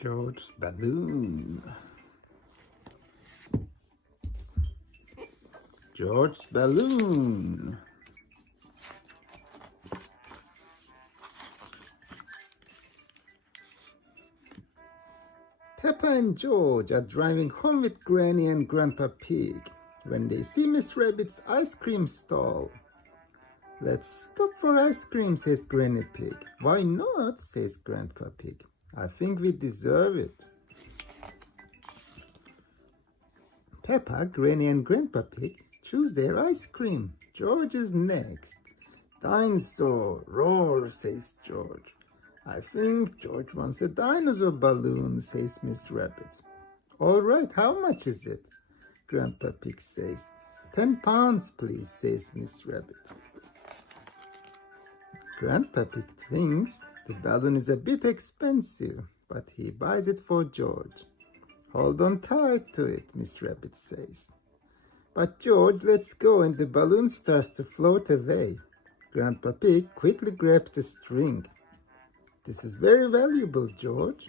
George's balloon. George's balloon. Peppa and George are driving home with Granny and Grandpa Pig when they see Miss Rabbit's ice cream stall. "Let's stop for ice cream," says Granny Pig. "Why not?" says Grandpa Pig. "I think we deserve it." Peppa, Granny and Grandpa Pig choose their ice cream. George is next. "Dinosaur, roar," says George. "I think George wants a dinosaur balloon," says Miss Rabbit. "All right, how much is it?" Grandpa Pig says. £10, please," says Miss Rabbit. Grandpa Pig thinks the balloon is a bit expensive, but he buys it for George. "Hold on tight to it," Miss Rabbit says. But George lets go and the balloon starts to float away. Grandpa Pig quickly grabs the string. "This is very valuable, George."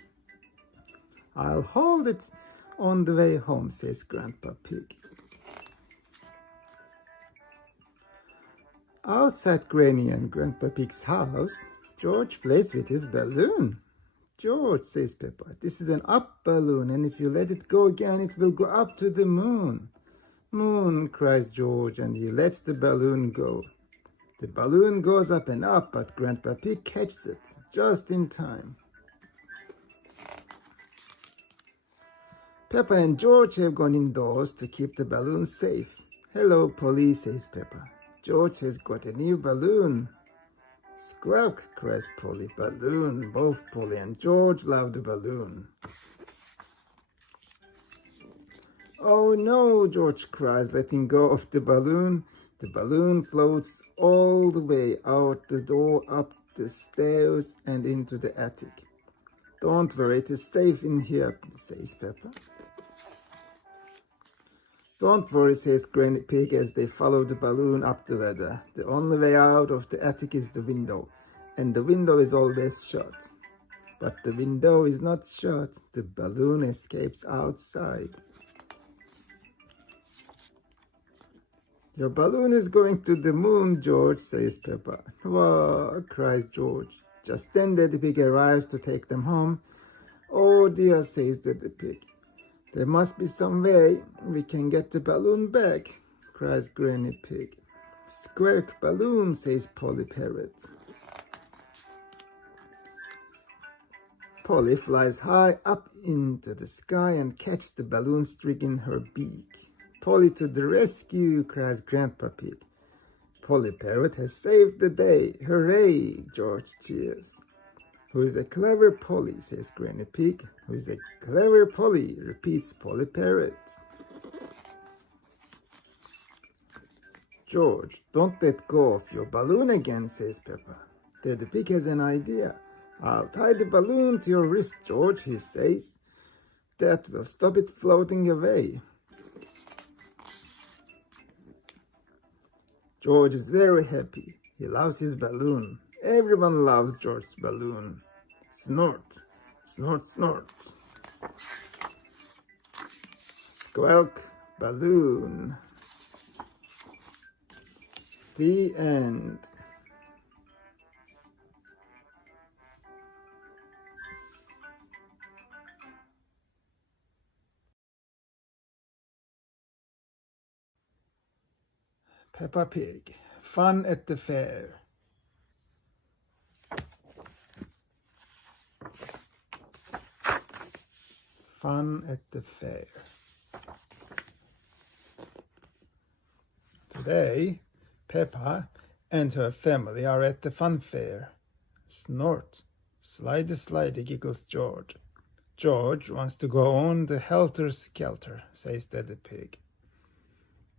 "I'll hold it on the way home," says Grandpa Pig. Outside Granny and Grandpa Pig's house, George plays with his balloon. "George," says Peppa, "this is an up balloon, and if you let it go again, it will go up to the moon." "Moon," cries George, and he lets the balloon go. The balloon goes up and up, but Grandpa Pig catches it just in time. Peppa and George have gone indoors to keep the balloon safe. "Hello, Polly," says Peppa. "George has got a new balloon." "Squawk," cries Polly. "Balloon." Both Polly and George love the balloon. "Oh no," George cries, letting go of the balloon. The balloon floats all the way out the door, up the stairs, and into the attic. "Don't worry, it is safe in here," says Peppa. "Don't worry," says Granny Pig as they follow the balloon up the ladder. "The only way out of the attic is the window, and the window is always shut." But the window is not shut. The balloon escapes outside. "Your balloon is going to the moon, George," says Peppa. "Whoa," cries George. Just then Daddy Pig arrives to take them home. "Oh dear," says Daddy Pig. "There must be some way we can get the balloon back," cries Granny Pig. "Squawk, balloon," says Polly Parrot. Polly flies high up into the sky and catches the balloon string in her beak. "Polly to the rescue," cries Grandpa Pig. "Polly Parrot has saved the day. Hooray!" George cheers. "Who's the clever Polly?" says Granny Pig. "Who's the clever Polly?" repeats Polly Parrot. "George, don't let go of your balloon again," says Peppa. Daddy Pig has an idea. "I'll tie the balloon to your wrist, George," he says. "That will stop it floating away." George is very happy. He loves his balloon. Everyone loves George's balloon. Snort, snort, snort. Squawk, balloon. The end. Peppa Pig. Fun at the fair. Fun at the fair. Today, Peppa and her family are at the fun fair. Snort, slidey, giggles George. George wants to go on the helter-skelter, says Daddy Pig.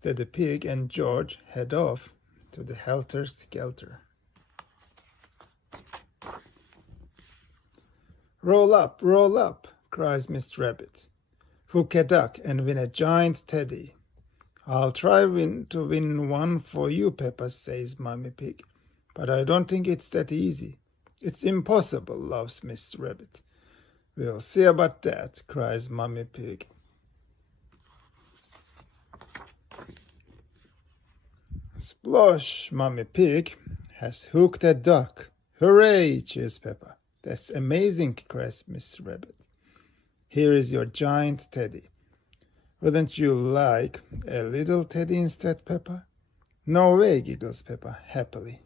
Daddy Pig and George head off to the helter-skelter. Roll up, cries Miss Rabbit. "Hook a duck and win a giant teddy." "I'll try to win one for you, Peppa," says Mummy Pig. "But I don't think it's that easy." "It's impossible," laughs Miss Rabbit. We'll see about that, cries Mummy Pig. Splosh, Mummy Pig has hooked a duck. Hooray, cheers Peppa. That's amazing, cries Miss Rabbit. Here is your giant teddy. Wouldn't you like a little teddy instead, Peppa? No way, giggles Peppa happily.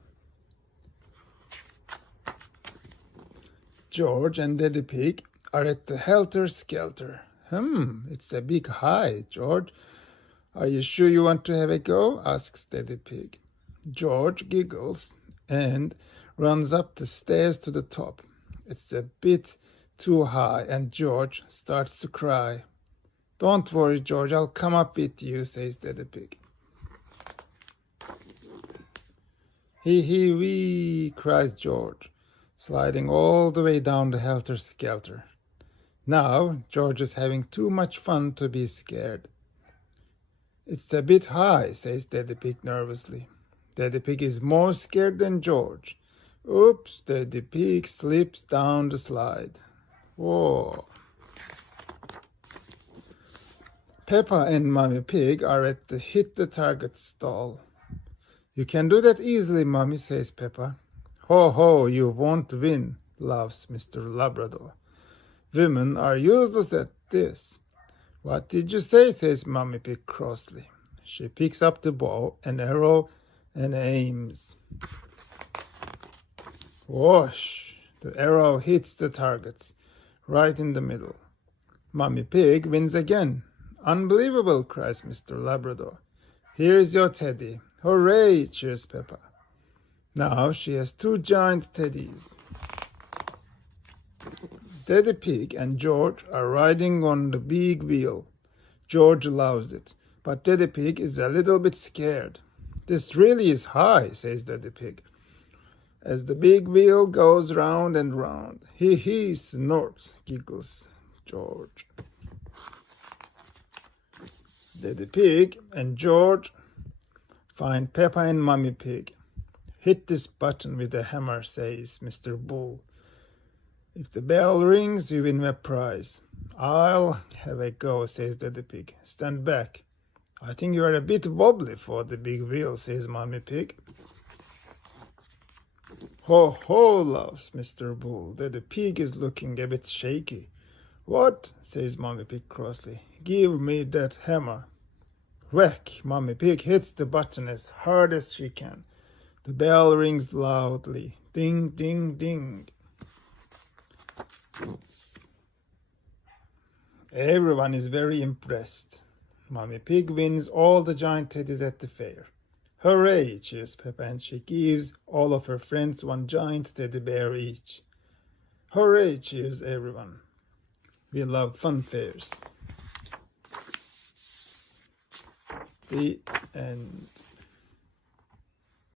George and Daddy Pig are at the helter-skelter. It's a big high, George. Are you sure you want to have a go? Asks Daddy Pig. George giggles and runs up the stairs to the top. It's a bit too high, and George starts to cry. Don't worry, George, I'll come up with you, says Daddy Pig. Hee wee, cries George, sliding all the way down the helter-skelter. Now George is having too much fun to be scared. It's a bit high, says Daddy Pig nervously. Daddy Pig is more scared than George. Oops, Daddy Pig slips down the slide. Whoa. Peppa and Mummy Pig are at the hit the target stall. You can do that easily, Mummy, says Peppa. Ho ho, you won't win, laughs Mr. Labrador. Women are useless at this. What did you say, says Mummy Pig crossly. She picks up the bow and arrow and aims. Whoosh! The arrow hits the target, right in the middle. Mummy Pig wins again. Unbelievable, cries Mr. Labrador. Here is your teddy. Hooray, cheers Peppa. Now she has two giant teddies. Daddy Pig and George are riding on the big wheel. George loves it, but Daddy Pig is a little bit scared. This really is high, says Daddy Pig, as the big wheel goes round and round. He snorts, giggles George. Daddy Pig and George find Peppa and Mummy Pig. Hit this button with a hammer, says Mr. Bull. If the bell rings, you win a prize. I'll have a go, says Daddy Pig. Stand back. I think you are a bit wobbly for the big wheel, says Mummy Pig. Ho ho, laughs Mr. Bull. Daddy Pig is looking a bit shaky. What? Says Mummy Pig crossly. Give me that hammer. Whack! Mummy Pig hits the button as hard as she can. The bell rings loudly. Ding, ding, ding. Everyone is very impressed. Mummy Pig wins all the giant teddies at the fair. Hooray, cheers Peppa, and she gives all of her friends one giant teddy bear each. Hooray, cheers everyone. We love fun fairs. The end.